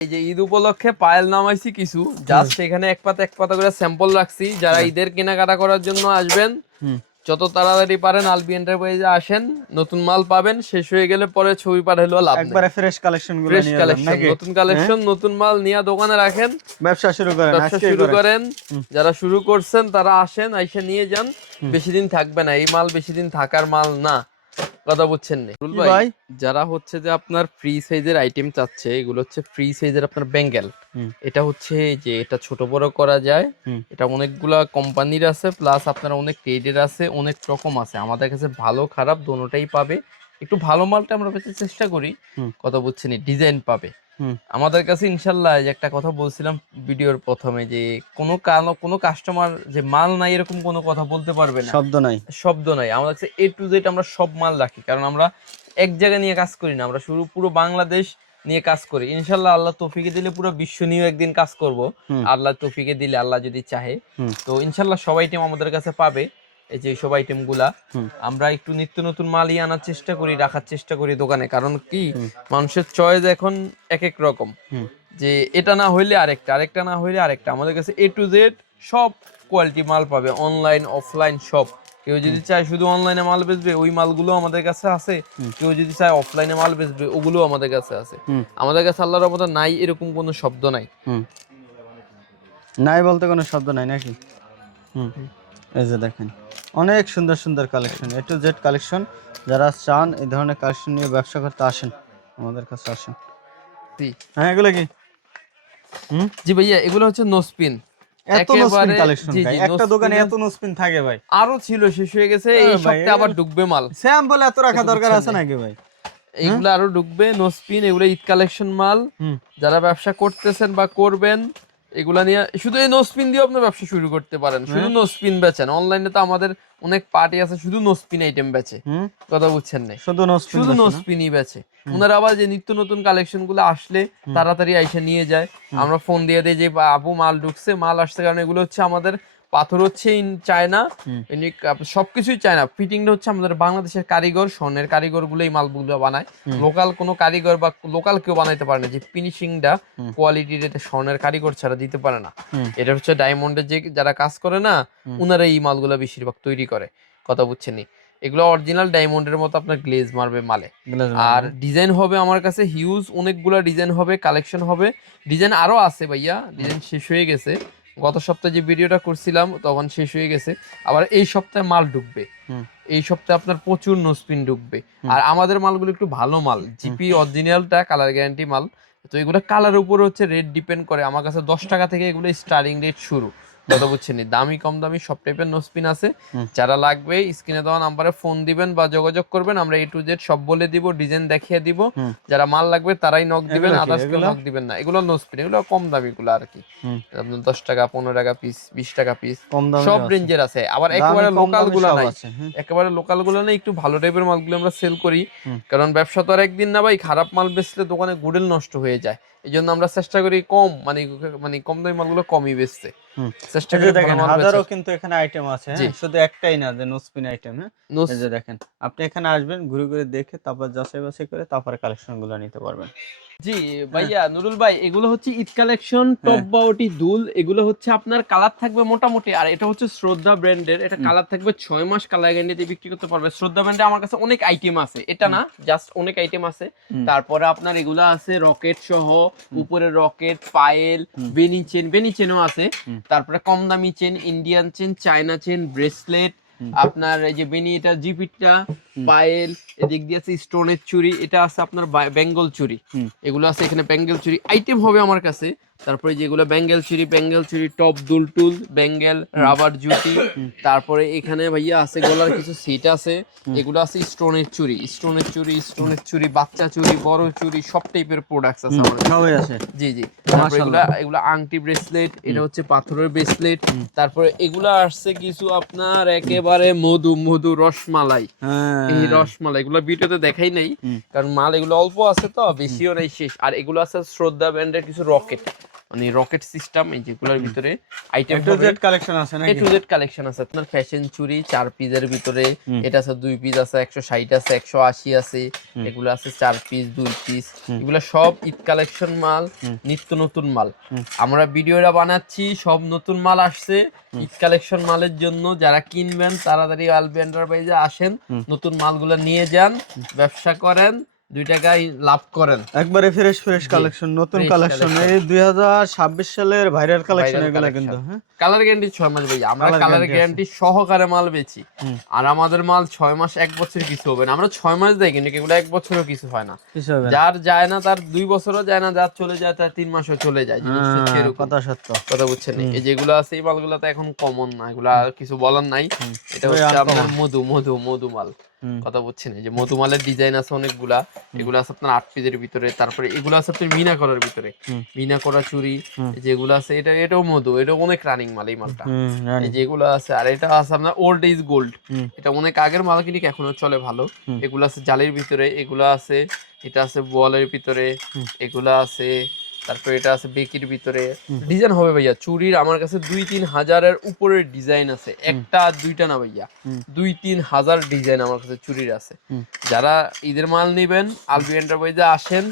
এই যে ঈদ উপলক্ষে পায়েল নামাইছি কিছু। জাস্ট এখানে এক পাতা এক পাতা করে স্যাম্পল রাখছি। যারা ঈদের কেনাকাটা করার জন্য আসবেন যত তাড়াতাড়ি পারেন আলবি এন্টারপ্রাইজে আসেন নতুন মাল পাবেন শেষ হয়ে গেলে পরে ছবি পাঠালেও লাভ একবারে ফ্রেশ কালেকশনগুলো ফ্রেশ কালেকশন নতুন কালেকশন নতুন মাল নিয়ে দোকানে রাখেন। ব্যবসা শুরু করেন ব্যবসা শুরু করেন। করেন। যারা শুরু করছেন তারা আসেন আইসা নিয়ে যান। বেশি দিন থাকবে না এই মাল বেশি দিন থাকার মাল না। কথা বুঝছেন নি ভাই? যারা হচ্ছে যে আপনার ফ্রি সাইজের আইটেম চাচ্ছে এগুলো হচ্ছে ফ্রি সাইজের আপনার বেঙ্গেল হুম। এটা হচ্ছে যে এটা ছোট বড় করা যায়। এটা অনেকগুলা কোম্পানির আছে প্লাস আপনার অনেক ট্রেডের আছে অনেক রকম আছে আমাদের কাছে ভালো খারাপ দোনোটাই পাবে একটু ভালো মালটা আমরা বেশি চেষ্টা করি। কথা বুঝছেন ডিজাইন পাবে। আমাদের কাছে ইনশাল্লাহ যে একটা কথা বলছিলাম ভিডিওর প্রথমে যে কোনো কালো কোনো কাস্টমার যে মাল নাই এরকম কোনো কথা বলতে পারবে না। শব্দ নাই। শব্দ নাই। আমাদের কাছে এ টু জেড আমরা সব মাল রাখি কারণ আমরা এক জায়গায় নিয়ে কাজ করি না। আমরা শুরু পুরো বাংলাদেশ নিয়ে কাজ করি। ইনশাল্লাহ আল্লাহ তৌফিকে দিলে পুরো বিশ্ব নিয়েও একদিন কাজ করব। আল্লাহ তৌফিকে দিলে আল্লাহ যদি চাহে। তো ইনশাল্লাহ সব আইটেম আমাদের কাছে পাবে। এই যে সব আইটেমগুলা আমরা একটু নিত্য নতুন মালই আনার চেষ্টা করি রাখার চেষ্টা করি দোকানে। কারণ কি মানুষের চয়েস এখন এক এক রকম। যে এটা না হইলে আরেকটা আরেকটা না হইলে আরেকটা। আমাদের কাছে এ টু জেড সব কোয়ালিটি মাল পাবে অনলাইন অফলাইন সব। কেউ যদি চায় শুধু অনলাইনে মাল বেচবে ওই মালগুলো আমাদের কাছে আছে। কেউ যদি চায় অফলাইনে মাল বেচবে ওগুলো আমাদের কাছে আছে। আমাদের কাছে আল্লাহর রহমতে নাই এরকম কোনো শব্দ নাই। নাই বলতে কোনো শব্দ নাই নাকি? হুম। এই যে দেখেন। অনেক সুন্দর সুন্দর collection A to Z collection যারা চান এই ধরনের কালেকশন নিয়ে ব্যবসা করতে আসেন আমাদের কাছে আসেন। হ্যাঁ এগুলো কি? হুম? জি ভাইয়া এগুলো হচ্ছে নোসপিন এত নোসপিন কালেকশন একটা দোকানে এত নোসপিন থাকে ভাই। আরও ছিল শেষ হয়ে গেছে এই সপ্তাহে আবার এগুলো- ঢুকবে মাল। স্যাম্পল এত রাখা দরকার আছে। নাকি ভাই? এইগুলো আরও ঢুকবে নোসপিন এগুলো ঈদ কালেকশন মাল। হুম। যারা ব্যবসা করতেছেন বা করবেন এগুলা নিয়ে শুধু এই নোসপিন দিয়ে আপনি ব্যবসা শুরু করতে পারেন। শুধু নোস্পিন নোসপিন বেচেন। অনলাইনে তো আমাদের অনেক পার্টি আছে শুধু নোসপিন আইটেম বেচে। কথা বুঝছেন না শুধু নোসপিন শুধু নোসপিনই বেচে। ওনারা আবার যে নিত্য নতুন কালেকশনগুলো আসলে তাড়াতাড়ি আইসা নিয়ে যায়। আমরা ফোন দিয়ে দিই যে আপু মাল ঢুকছে মাল আসছে। কারণ এগুলো হচ্ছে আমাদের পাথর হচ্ছে ইন চায়না সবকিছুই চায়না। ফিটিংটা হচ্ছে আমাদের বাংলাদেশের কারিগর স্বর্ণের কারিগরগুলো এই মালগুলো বানায়। লোকাল কোনো কারিগর বা লোকাল কেউ বানাইতে পারে না। যে ফিনিশিংটা। কোয়ালিটির এটা স্বর্ণের কারিগর ছাড়া দিতে পারে না। এটা হচ্ছে ডায়মন্ডের যে যারা কাজ করে না। ওনারা এই মালগুলো বেশিরভাগ তৈরি করে। কথা বুঝছেনই এগুলো অরিজিনাল ডায়মন্ডের মতো আপনার গ্লেজ মারবে মালে। আর ডিজাইন হবে আমার কাছে হিউজ অনেকগুলো ডিজাইন হবে কালেকশন হবে। ডিজাইন আরও আছে ভাইয়া। ডিজাইন শেষ হয়ে গেছে। গত সপ্তাহে যে ভিডিওটা করছিলাম তখন শেষ হয়ে গেছে। আবার এই সপ্তাহে মাল ঢুকবে। এই সপ্তাহে আপনার প্রচুর নোস্পিন ঢুকবে। আর আমাদের মালগুলো একটু ভালো মাল। জিপি অরিজিনালটা কালার গ্যারান্টি মাল। তো এগুলো কালার উপরে হচ্ছে রেট ডিপেন্ড করে। আমার কাছে দশ টাকা থেকে এগুলো স্টার্টিং রেট শুরু। কথা বুঝছেন দামি কম দামি সব টাইপের নোসপিন আছে। যারা লাগবে স্ক্রিনে দেওয়া নাম্বারে ফোন দিবেন বা যোগাযোগ করবেন আমরা এ টু জেড সব বলে দিব ডিজাইন দেখিয়ে দিব। যারা মাল লাগবে তারাই নক দিবেন আদার্স কেউ নক দিবেন না। এগুলো নোসপিন এগুলো কম দামি গুলো আর কি। আপনার দশ টাকা পনেরো টাকা পিস বিশ টাকা পিস সব রেঞ্জের আছে। আবার একেবারে লোকালগুলো নাই। একেবারে লোকালগুলো না একটু ভালো টাইপের মালগুলো আমরা সেল করি। কারণ ব্যবসা তো আর একদিন না ভাই খারাপ মাল বেচলে দোকানে গুডেল নষ্ট হয়ে যায়। এই জন্য আমরা চেষ্টা করি কম মানে মানে কম দামি মালগুলো কমই বেচতে। চেষ্টা করে দেখেন ভালো মাল হাজারো বেচার। কিন্তু এখানে আইটেম আছে হ্যাঁ? শুধু একটাই না যে নোসপিন আইটেম হ্যাঁ যে দেখেন আপনি এখানে আসবেন ঘুরে ঘুরে দেখে তারপর যাচাই বাছাই করে তারপর কালেকশনগুলো নিতে পারবেন জি ভাইয়া নুরুল ভাই এগুলো হচ্ছে ঈদ কালেকশন টপ হ্যাঁ। বাউটি দুল এগুলো হচ্ছে আপনার কালার থাকবে মোটামুটি আর এটা হচ্ছে শ্রদ্ধা ব্র্যান্ডের এটা কালার থাকবে ছয় মাস কালার গ্যারান্টিতে বিক্রি করতে পারবে। শ্রদ্ধা ব্র্যান্ডে আমার কাছে অনেক আইটেম আছে এটা না জাস্ট অনেক আইটেম আছে। তারপরে আপনার এগুলো আছে রকেট সহ উপরে রকেট পায়েল বেনি চেন বেনি চেনও আছে। তারপরে কম দামি chain Indian chain China chain bracelet. আপনার এই যে বেনি এটা জিপিটটা হুম। পায়েল এদিক দিয়ে আছে স্টোনের চুরি এটা আছে আপনার বেঙ্গল চুরি। এগুলো আছে এখানে বেঙ্গল চুরি আইটেম হবে আমার কাছে তারপরে যেগুলো ব্যাঙ্গেল চুরি ব্যাঙ্গেল চুরি টপ দুল টুল ব্যাঙ্গেল রাবার জুটি। তারপরে এখানে ভাইয়া আছে গলার কিছু সিট আছে। এগুলো আছে স্টোনের চুরি স্টোনের চুরি স্টোনের চুরি বাচ্চা চুরি বড় চুরি সব টাইপের প্রোডাক্টস আছে কাছে। আছে। জি জি। এগুলা মাশাআল্লাহ। আংটি ব্রেসলেট এটা হচ্ছে পাথরের ব্রেসলেট তারপরে এগুলা আসছে কিছু আপনার একেবারে মধু মধু রসমালাই। হ্যাঁ। এই রসমালাই এগুলো ভিডিওতে দেখাই নাই। কারণ মাল এগুলো অল্প আছে তো বেশিও নেই শেষ। আর এগুলো আছে শ্রদ্ধা ব্যান্ডের কিছু রকেট। মানে রকেট সিস্টেম এই যেগুলোর ভিতরে আইটেম একটু জেড কালেকশন আছে নাকি? টু জেড কালেকশন আছে। আপনার ফ্যাশন চুরি চার পিসের ভিতরে। এটা আছে দুই পিস আছে একশো ষাট আছে একশো আশি আছে। হুম। এগুলো আছে চার পিস দুই পিস। এগুলো সব ঈদ কালেকশন মাল নিত্য নতুন মাল। আমরা ভিডিওটা বানাচ্ছি সব নতুন মাল আসছে ঈদ কালেকশন মালের জন্য। যারা কিনবেন তাড়াতাড়ি আলবি এন্টারপ্রাইজে আসেন নতুন মালগুলো নিয়ে যান ব্যবসা করেন। দুই টাকায় লাভ করেন। একবারে ফ্রেশ ফ্রেশ কালেকশন নতুন কালেকশন এই দুই হাজার ছাব্বিশ সালের ভাইরাল কালেকশন এগুলো কিন্তু হ্যাঁ? কালার গ্যারান্টি ছয় মাস ভাই আমরা কালার গ্যারান্টি সহকারে মাল বেচি। আর আমাদের মাল ছয় মাস এক বছর কিছু হবে না। আমরা ছয় মাস দেয় কিন্তু এগুলো এক বছরও কিছু হয় না। যার যায় না তার দুই বছরও যায় না যার চলে যায় তার তিন মাসও চলে যায়। জিনিসটা হ্যাঁ, এরকম। কথা সত্য। কথা বুঝছেন। এই যেগুলো আছে এই মালগুলো তো এখন কমন না। এগুলো আর কিছু বলার নাই। এটা হচ্ছে আপনার মধু মধু মধু মাল। কথা বুঝছেন এই যে মধুমালের ডিজাইন আছে অনেকগুলা এগুলো আছে আপনার আট পিসের ভিতরে তারপরে এগুলো আছে আপনার মিনা করার ভিতরে। মিনা করা চুরি। যেগুলো আছে এটা এটাও মধু এটা অনেক রানিং মাল এই মালটা। যেগুলো আছে আর এটা আছে আপনার ওল্ড ইজ গোল্ড এটা অনেক আগের মাল কিন্তু এখনও চলে ভালো। এগুলো আছে জালের ভিতরে এগুলো আছে এটা আছে বোয়ালের ভিতরে। এগুলো আছে তারপরে এটা আছে বেকির ভিতরে। ডিজাইন হবে ভাইয়া চুরির আমার কাছে দুই তিন হাজারের উপরে ডিজাইন আছে। একটা দুইটা না ভাইয়া। দুই তিন হাজার ডিজাইন আমার কাছে চুরির আছে। যারা ঈদের মাল নেবেন আলবি এন্টারপ্রাইজে আসেন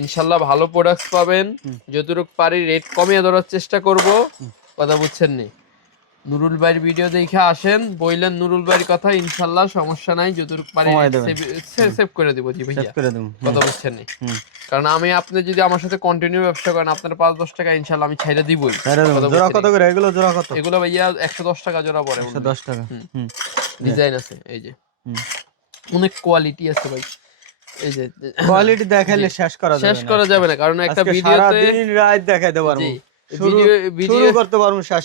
ইনশাল্লাহ ভালো প্রোডাক্ট পাবেন। যতটুকু পারি রেট কমিয়ে ধরার চেষ্টা করব। কথা বুঝছেন নি? নুরুল ভাইয়ের ভিডিও দেখে আসেন। বললেন নুরুল ভাইয়ের কথা ইনশাল্লাহ সমস্যা নাই যতটুকু পারি সেভ করে দেবো জি ভাইয়া। দেবো। কথা বুঝছেন নি? কারণ আমি আপনি যদি আমার সাথে কন্টিনিউ ব্যবসা করেন আপনার পাঁচ দশ টাকা ইনশাল্লাহ আমি ছেড়ে দিবই। দেবো। জোড়া কত করে? এগুলো জোড়া কত? এগুলো ভাইয়া একশো দশ টাকা জোড়া পড়ে একশো দশ টাকা। হুম। ডিজাইন আছে এই যে। অনেক কোয়ালিটি আছে ভাই। এই যে কোয়ালিটি দেখাইলে শেষ করা যাবে শেষ করা যাবে না কারণ একটা ভিডিওতে সারাদিন রাত দেখাইতে পারব জি, শুরু করতে পারব শেষ।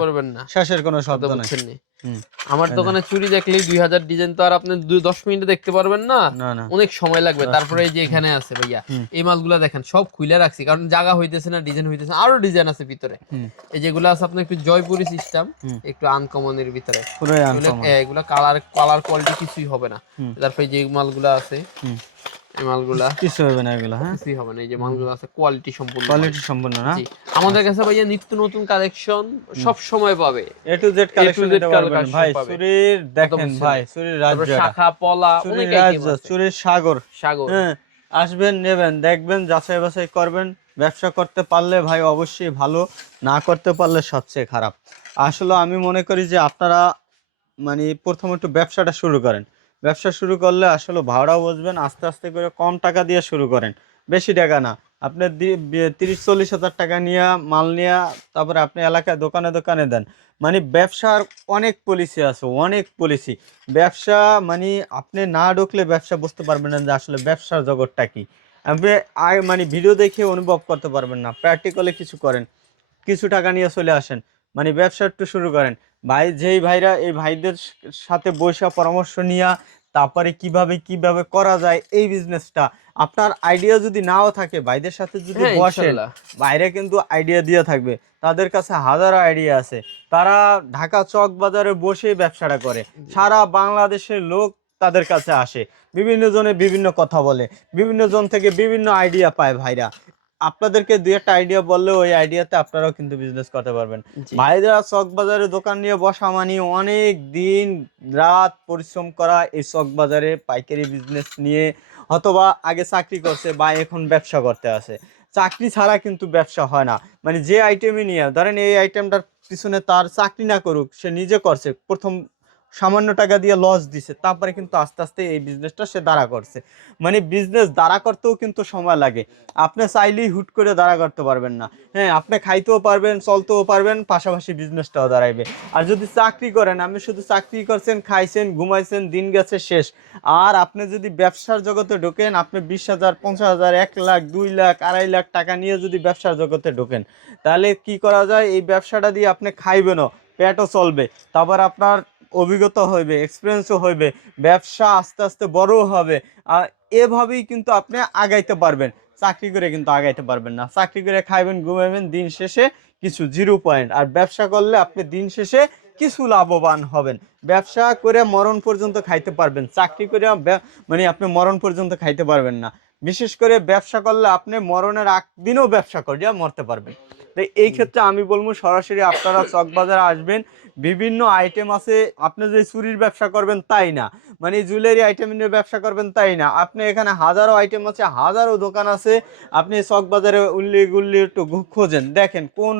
পারবেন না। শেষের কোনো শব্দ নাই। বুঝছেন নি? হুম। আমার দোকানে চুরি দেখলেই দুই হাজার ডিজাইন তো আর আপনি দশ মিনিটে দেখতে পারবেন না। অনেক সময় লাগবে। তারপরে এই যে এখানে আছে ভাইয়া এই মালগুলা দেখেন সব খুলে রাখছি। কারণ জায়গা হইতেছে না ডিজাইন হইতেছে আরও ডিজাইন আছে ভিতরে। এই যেগুলো আছে আপনার একটু জয়পুরি সিস্টেম। একটু আনকমনের ভিতরে। এগুলো কালার কালার কোয়ালিটি কিছুই হবে না। তারপরে যে মালগুলা আছে। এই মালগুলা। কিছু হবে না এগুলো হ্যাঁ? কিছুই হবে না এই যে মালগুলো আছে কোয়ালিটি সম্পূর্ণ কোয়ালিটি সম্পূর্ণ না? আমাদের কাছে ভাইয়া নিত্য নতুন কালেকশন সব সময় পাবে। এ টু জেড কালেকশন ভাই চুরির দেখেন ভাই চুরির রাজ্য শাখা পলা অনেক চুরির আইটেম চুরির সাগর। সাগর। হ্যাঁ আসবেন নেবেন দেখবেন যাচাই বাছাই করবেন। ব্যবসা করতে পারলে ভাই অবশ্যই ভালো না করতে পারলে সবচেয়ে খারাপ। আসলে আমি মনে করি যে আপনারা মানে প্রথম একটু ব্যবসাটা শুরু করেন। ব্যবসা শুরু করলে আসলে ভাড়াও বসবেন আস্তে আস্তে করে কম টাকা দিয়ে শুরু করেন। বেশি টাকা না। আপনি দি- তিরিশ, চল্লিশ হাজার টাকা নিয়ে মাল নিয়ে তারপরে আপনি এলাকায় দোকানে দোকানে দেন। মানে ব্যবসার অনেক পলিসি আছে, অনেক পলিসি ব্যবসা মানে আপনি না ঢুকলে ব্যবসা বুঝতে পারবেন না যে আসলে ব্যবসার জগৎটা কী। আপনি মানে ভিডিও দেখে অনুভব করতে পারবেন না। প্র্যাকটিক্যালি কিছু করেন। কিছু টাকা নিয়ে চলে আসেন। মানে ব্যবসা একটু শুরু করেন। ভাই যেই ভাইরা এই ভাইদের সাথে বসে পরামর্শ নিয়ে তারপরে কীভাবে কীভাবে করা যায় এই বিজনেসটা আপনার আইডিয়া যদি নাও থাকে ভাইদের সাথে যদি হ্যাঁ, বসেন বাইরে কিন্তু আইডিয়া দিয়ে থাকবে। তাদের কাছে হাজারো আইডিয়া আছে। তারা ঢাকা চক বাজারে বসে ব্যবসাটা করে। সারা বাংলাদেশের লোক তাদের কাছে আসে। বিভিন্ন জনে বিভিন্ন কথা বলে। বিভিন্ন জন থেকে বিভিন্ন আইডিয়া পায় ভাইরা। আপনাদেরকে দুই একটা আইডিয়া বললে ওই আইডিয়াতে আপনারাও কিন্তু বিজনেস করতে পারবেন। জি। চক বাজারে দোকান নিয়ে বসা মানে অনেক দিন রাত পরিশ্রম করা এই চক বাজারে পাইকারি বিজনেস নিয়ে অথবা আগে চাকরি করছে বা এখন ব্যবসা করতে আছে। চাকরি ছাড়া কিন্তু ব্যবসা হয় না। মানে যে আইটেমই নিয়ে ধরেন এই আইটেমটার পিছনে তার চাকরি না করুক সে নিজে করছে। প্রথম সামান্য টাকা দিয়ে লস দিছে, তারপরে কিন্তু আস্তে আস্তে এই বিজনেসটা সে দাঁড়া করছে। মানে বিজনেস দাঁড়া করতেও কিন্তু সময় লাগে। আপনি চাইলেই হুট করে দাঁড়া করতে পারবেন না। হ্যাঁ আপনি খাইতেও পারবেন, চলতেও পারবেন, পাশাপাশি বিজনেসটাও দাঁড়াইবে। আর যদি চাকরি করেন, আপনি শুধু চাকরি করছেন, খাইছেন, ঘুমাইছেন, দিন গেছে শেষ। আর আপনি যদি ব্যবসার জগতে ঢোকেন, আপনি বিশ হাজার, পঞ্চাশ হাজার, এক লাখ, দুই লাখ, আড়াই লাখ টাকা নিয়ে যদি ব্যবসার জগতে ঢোকেন, তাহলে কি করা যায়? এই ব্যবসাটা দিয়ে আপনি খাইবেনও, পেটও চলবে। তারপর আপনার অভিজ্ঞতা হইবে এক্সপিরিয়েন্সও হইবে ব্যবসা আস্তে আস্তে বড়ও হবে আর এভাবেই কিন্তু আপনি আগাইতে পারবেন। চাকরি করে কিন্তু আগাইতে পারবেন না। চাকরি করে খাইবেন ঘুমাইবেন দিন শেষে কিছু জিরো পয়েন্ট আর ব্যবসা করলে আপনি দিন শেষে কিছু লাভবান হবেন। ব্যবসা করে মরণ পর্যন্ত খাইতে পারবেন চাকরি করে মানে আপনি মরণ পর্যন্ত খাইতে পারবেন না। বিশেষ করে ব্যবসা করলে আপনি মরণের আগ দিনেও ব্যবসা করিয়া মরতে পারবেন। তো এই ক্ষেত্রে আমি বলব সরাসরি আপনারা চকবাজারে আসবেন বিভিন্ন আইটেম আছে, আপনি যে চুরির ব্যবসা করবেন তাই না মানে জুয়েলারি আইটেম নিয়ে ব্যবসা করবেন তাই না। আপনি এখানে হাজারো আইটেম আছে, হাজারো দোকান আছে, আপনি চকবাজারে উল্লি গুল্লি একটু খোঁজেন। দেখেন কোন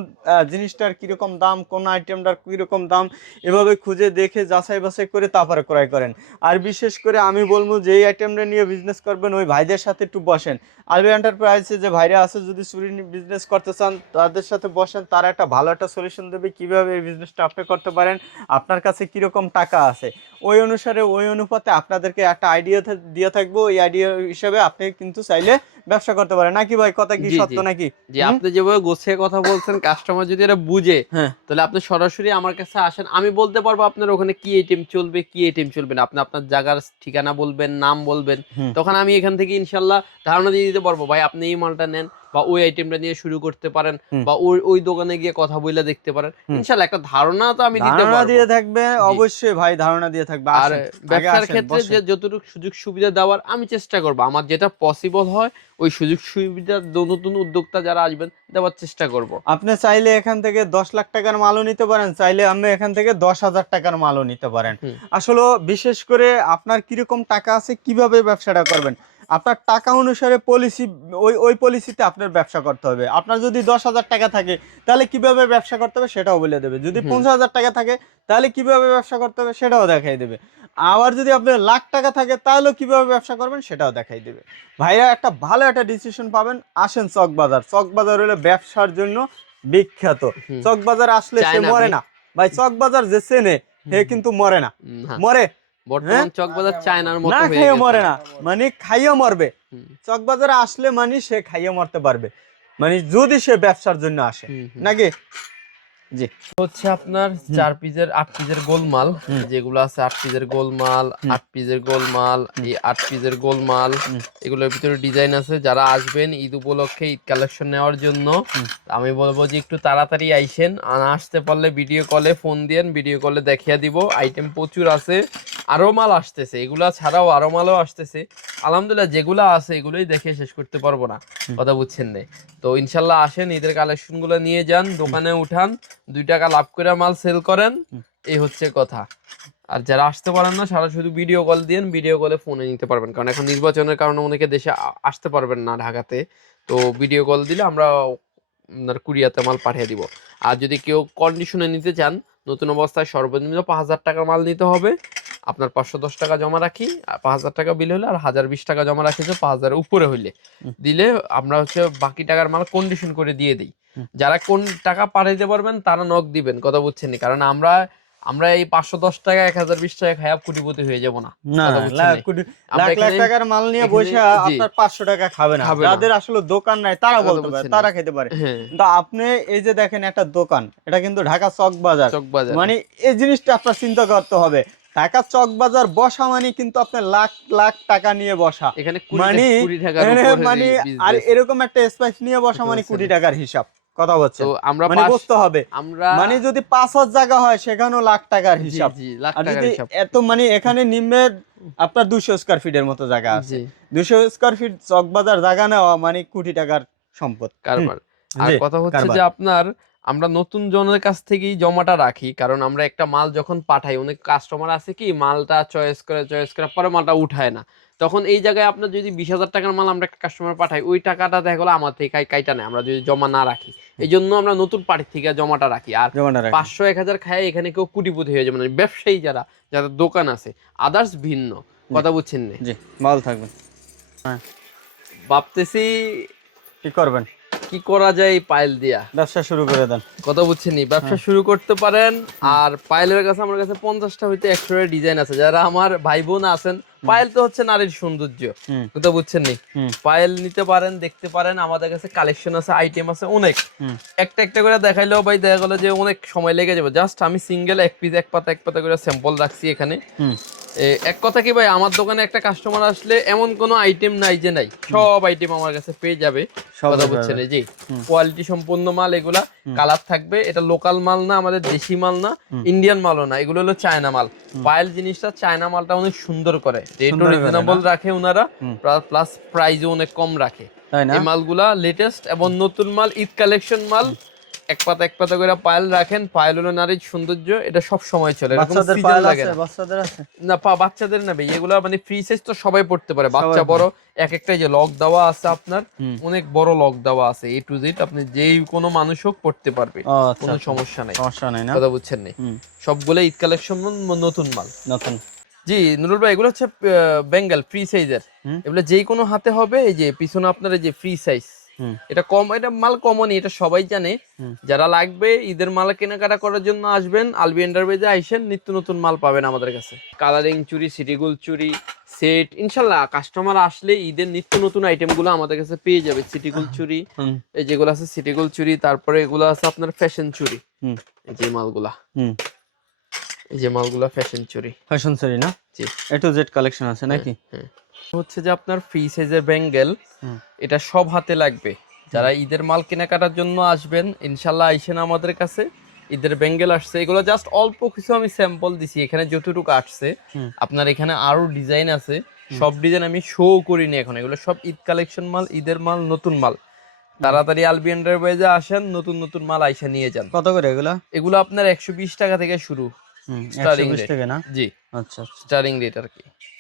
জিনিসটার কীরকম দাম, কোন আইটেমটার কীরকম দাম, এভাবে খুঁজে দেখে যাচাই বাছাই করে তারপরে ক্রয় করেন। আর বিশেষ করে আমি বলব এই আইটেমটা নিয়ে বিজনেস করবেন, ওই ভাইদের সাথে একটু বসেন। আলবি এন্টারপ্রাইজে যে ভাইরা আছে, যদি চুরি বিজনেস করতে চান, তাদের সাথে বসেন, তারা একটা ভালো একটা সলিউশন দেবে কীভাবে এই বিজনেসটা আপনি করতে পারেন আপনার কাছে কীরকম টাকা আছে। ওই অনুসারে ওই অনুপাতে আপনাদেরকে একটা আইডিয়া দিয়ে থাকব। ওই আইডিয়া হিসেবে আপনি কিন্তু চাইলে ব্যবসা করতে পারে। নাকি ভাই? কথা কি। সত্য নাকি? যে আপনি যেভাবে গোছিয়ে কথা বলছেন কাস্টমার যদি এটা বুঝে হ্যাঁ। তাহলে আপনি সরাসরি আমার কাছে আসেন। আমি বলতে পারব আপনার ওখানে কি এটিএম চলবে কি এটিএম চলবে না। আপনি আপনার জায়গার ঠিকানা বলবেন নাম বলবেন। তখন আমি এখান থেকে ইনশাল্লাহ ধারণা দিয়ে দিতে পারব ভাই আপনি এই মালটা নেন বা ওই আইটেমটা নিয়ে শুরু করতে পারেন বা ওই ওই দোকানে গিয়ে কথা বলে দেখতে পারেন। হুম। ইনশাল্লাহ একটা ধারণা তো আমি দিতে ধারণা পারব। দিয়ে থাকবে অবশ্যই ভাই ধারণা দিয়ে থাকবে। আর ব্যবসার ক্ষেত্রে যে যতটুকু সুযোগ সুবিধা দেওয়ার আমি চেষ্টা করব। আমার যেটা পসিবল হয় ওই সুযোগ সুবিধা নতুন উদ্যোক্তা যারা আসবেন দেওয়ার চেষ্টা করব। আপনি চাইলে এখান থেকে দশ লাখ টাকার মালও নিতে পারেন চাইলে আপনি এখান থেকে দশ হাজার টাকার মালও নিতে পারেন। আসলে বিশেষ করে আপনার কীরকম টাকা আছে কীভাবে ব্যবসাটা করবেন? আপনার টাকা অনুসারে পলিসি ওই ওই পলিসিতে আপনার ব্যবসা করতে হবে। আপনার যদি দশ হাজার টাকা থাকে তাহলে কীভাবে ব্যবসা করতে হবে সেটাও বলে দেবে। যদি পঞ্চাশ হাজার টাকা থাকে তাহলে কীভাবে ব্যবসা করতে হবে সেটাও দেখাই দেবে। আবার যদি আপনার লাখ টাকা থাকে তাহলেও কীভাবে ব্যবসা করবেন সেটাও দেখাই দেবে। ভাইরা একটা ভালো একটা ডিসিশন পাবেন। আসেন চক বাজার চক বাজার হলো ব্যবসার জন্য বিখ্যাত। চক বাজার আসলে সে মরে না। ভাই চক বাজার যে চেনে সে কিন্তু মরে না। না, মরে। বর্তমান চকবাজার চায়নার মতো না হয়ে খেয়ে মরে না। মানে খাইয়ে মরবে। হুম, চক বাজারে আসলে মানে সে খাইয়ে মরতে পারবে। মানে যদি সে ব্যবসার জন্য আসে। নাকি? হচ্ছে আপনার চার পিসের আট পিসের গোলমাল। যেগুলো আছে আট পিসের গোলমাল আট পিসের গোলমাল এই আট পিসের গোলমাল এগুলোর ভিতরে ডিজাইন আছে। যারা আসবেন ঈদ উপলক্ষে ঈদ কালেকশন নেওয়ার জন্য আমি বলব যে একটু তাড়াতাড়ি আইসেন। আর আসতে পারলে ভিডিও কলে ফোন দিয়েন ভিডিও কলে দেখিয়ে দিব। আইটেম প্রচুর আছে। আরও মাল আসতেছে এগুলা ছাড়াও আরও মালও আসতেছে। আলহামদুলিল্লাহ যেগুলো আছে এগুলোই দেখে শেষ করতে পারব না কথা বুঝছেন নে তো ইনশাল্লাহ আসেন ঈদের কালেকশনগুলো নিয়ে যান দোকানে উঠান দুই টাকা লাভ করে মাল সেল করেন এই হচ্ছে কথা। আর যারা আসতে পারেন না সারা শুধু ভিডিও কল দিয়েন ভিডিও কলে ফোনে নিতে পারবেন। কারণ এখন নির্বাচনের কারণে অনেকে দেশে আসতে পারবেন না ঢাকাতে। তো ভিডিও কল দিলে আমরা আপনার কুরিয়াতে মাল পাঠিয়ে দিব। আর যদি কেউ কন্ডিশনে নিতে চান নতুন অবস্থায় সর্বনিম্ন পাঁচ হাজার টাকার মাল নিতে হবে। আপনার পাঁচশো দশ টাকা জমা রাখি পাঁচ হাজার টাকা বিল হলে আর হাজার বিশ টাকা জমা রাখি যে পাঁচ হাজারের উপরে হইলে। দিলে আমরা হচ্ছে বাকি টাকার মাল কন্ডিশন করে দিয়ে দিই। যারা কোন টাকা পাঠাইতে পারবেন তারা নক দিবেন কথা বুঝছেন কারণ আমরা আমরা এই পাঁচশো দশ টাকা এক হাজার বিশ টাকা খায়া কোটিপতি হয়ে যাব না লাখ লাখ টাকার মাল নিয়ে বসে আপনার পাঁচশো টাকা খাবে না। যাদের আসলে দোকান নাই তারা বলতে পারে তারা খেতে পারে। হ্যাঁ। কিন্তু আপনি এই যে দেখেন একটা দোকান এটা কিন্তু ঢাকা চক বাজার চক বাজার মানে এই জিনিসটা আপনার চিন্তা করতে হবে। ঢাকা চক বাজার বসা মানে কিন্তু আপনার লাখ লাখ টাকা নিয়ে বসা। এখানে মানে কুড়ি মানে আর এরকম একটা স্পাইস নিয়ে বসা মানে কোটি টাকার হিসাব কথা বলছে। আমরা মানে বুঝতে হবে। আমরা মানে যদি পাঁচ হাজার জায়গা হয় সেখানেও লাখ টাকার হিসাব। আর যদি এত মানে এখানে নিম্নে আপনার দুশো স্কোয়ার ফিটের মতো জায়গা আছে। দুশো স্কোয়ার ফিট চকবাজার জায়গা নেওয়া মানে কোটি টাকার সম্পদ। কারবার। আর কথা হচ্ছে যে আপনার আমরা নতুন জনের কাছ থেকেই জমাটা রাখি কারণ আমরা একটা মাল যখন পাঠাই অনেক কাস্টমার আছে কি মালটা চয়েস করে চয়েস করার পরে মালটা উঠায় না। তখন এই জায়গায় আপনার যদি বিশ হাজার টাকার মাল আমরা একটা কাস্টমার পাঠাই ওই টাকাটা দেখা গেলো আমার থেকে কাইটা নেয় আমরা যদি জমা না রাখি। এই জন্য আমরা নতুন পার্টির থেকে জমাটা রাখি। আর পাঁচশো এক হাজার খায় এখানে কেউ কুটিপতি হয়ে যাবে মানে ব্যবসায়ী যারা যাদের দোকান আছে আদার্স ভিন্ন। কথা বুঝছেন না? জি ভালো থাকবেন ভাবতেছি কি করবেন? কি করা যায় এই পাইল দিয়া? ব্যবসা শুরু করে দেন। কথা বুঝছেনি ব্যবসা শুরু করতে পারেন আর পাইলের কাছে আমার কাছে পঞ্চাশটা হইতে একশো ডিজাইন আছে। যারা আমার ভাই বোন আছেন পায়েল তো হচ্ছে নারীর সৌন্দর্য কথা বুঝছেন নি পায়েল নিতে পারেন দেখতে পারেন আমাদের কাছে কালেকশন আছে আইটেম আছে অনেক। একটা একটা করে দেখাইলেও ভাই দেখা গেলো যে অনেক সময় লেগে যাবে। জাস্ট আমি সিঙ্গেল এক পিস এক পাতা এক পাতা করে স্যাম্পল রাখছি এখানে। এক কথা কি ভাই আমার দোকানে একটা কাস্টমার আসলে এমন কোনো আইটেম নাই যে নাই সব আইটেম আমার কাছে পেয়ে যাবে। কথা বুঝছেন জি কোয়ালিটি সম্পন্ন মাল এগুলা কালার থাকবে। এটা লোকাল মাল না আমাদের দেশি মাল না। ইন্ডিয়ান মালও না এগুলো হলো চায়না মাল। পায়েল জিনিসটা চায়না মালটা অনেক সুন্দর করে। রেটও রিজনেবল রাখে ওনারা প্লাস প্রাইসও অনেক কম রাখে। এই মালগুলা লেটেস্ট এবং নতুন মাল ঈদ কালেকশন মাল এক পাতা এক পাতা করে পায়েল রাখেন। পায়েল হলো নারীর সৌন্দর্য এটা সব সময় চলে। না। বাচ্চাদের না এগুলা মানে ফ্রি সাইজ তো সবাই পড়তে পারে। বাচ্চা বড় এক একটা যে লক দেওয়া আছে আপনার। অনেক বড় লক দেওয়া আছে এ টু জেড আপনি যেই কোনো মানুষ হোক পড়তে পারবে। কোনো আচ্ছা। সমস্যা নাই। সমস্যা নাই কথা বুঝছেন নি হুম। সবগুলো ঈদ কালেকশন নতুন মাল। নতুন। জি নুরুল ভাই এগুলো হচ্ছে বেঙ্গল ফ্রি সাইজের। এগুলো যেই কোনো হাতে হবে এই যে পিছনে আপনার যে ফ্রি সাইজ এটা কম এটা মাল কমনই এটা সবাই জানে। যারা লাগবে ঈদের মাল কেনাকাটা করার জন্য আসবেন আলবি এন্টারপ্রাইজে আইসেন নিত্য নতুন মাল পাবেন আমাদের কাছে। কালারিং চুরি সিটি গোল চুরি সেট ইনশাল্লাহ কাস্টমার আসলে ঈদের নিত্য নতুন আইটেমগুলো আমাদের কাছে পেয়ে যাবে। সিটি গোল চুরি যেগুলো আছে সিটি গোল চুরি তারপরে এগুলো আছে আপনার ফ্যাশন চুরি। যে মালগুলা। হুম। এই যে মালগুলা ফ্যাশন চুরি। ফ্যাশন সেরি না? জি। এ টু জেড কালেকশন আছে নাকি? হ্যাঁ। হচ্ছে যে আপনার ফ্রি সাইজের ব্যাঙ্গেল এটা সব হাতে লাগবে। যারা ঈদের মাল কেনাকাটার জন্য আসবেন ইনশাল্লাহ আইসেন আমাদের কাছে। ঈদের ব্যাঙ্গেল আসছে। এগুলো জাস্ট অল্প কিছু আমি স্যাম্পল দিছি। এখানে যতটুকু আসছে আপনার এখানে আরও ডিজাইন আছে। সব ডিজাইন আমি শো করিনি এখন। এগুলো সব ঈদ কালেকশন মাল ঈদের মাল নতুন মাল। তাড়াতাড়ি আলবি এন্টারপ্রাইজে আসেন নতুন নতুন মাল আইসা নিয়ে যান। কত করে এগুলা? এগুলো আপনার একশো বিশ টাকা থেকে শুরু। হুম রেট জি। আচ্ছা আচ্ছা। স্টারিং রেট আর কি।